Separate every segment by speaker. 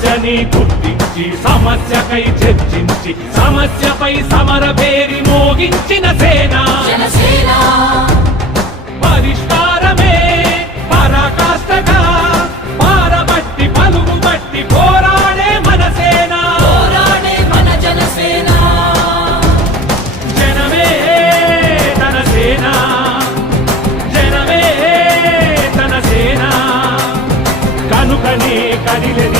Speaker 1: సమస్యని గుర్తించి సమస్యకై చర్చించి సమస్యపై సమర పేరి మోగించిన సేన. పరిష్కారమే పారబట్టి పోరాడే మన సేన.
Speaker 2: పోరాడే మన జనసేన
Speaker 1: జనమే తన సేన. జనమే తన సేన. కనుకనే కదిలెదిల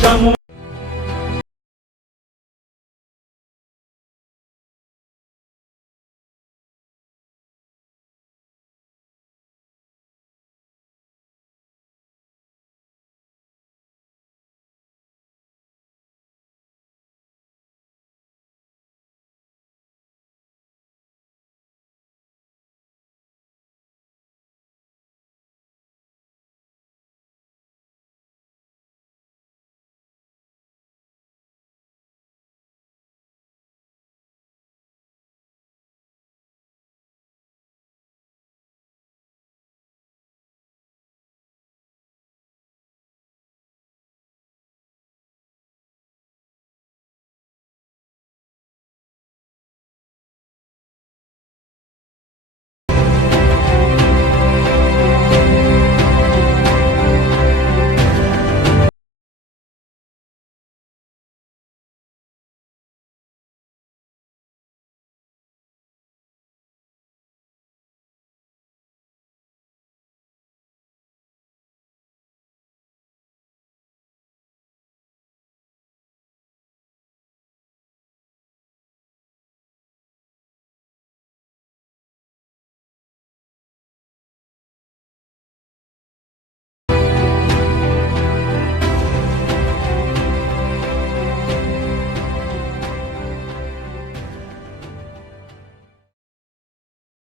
Speaker 1: Chamou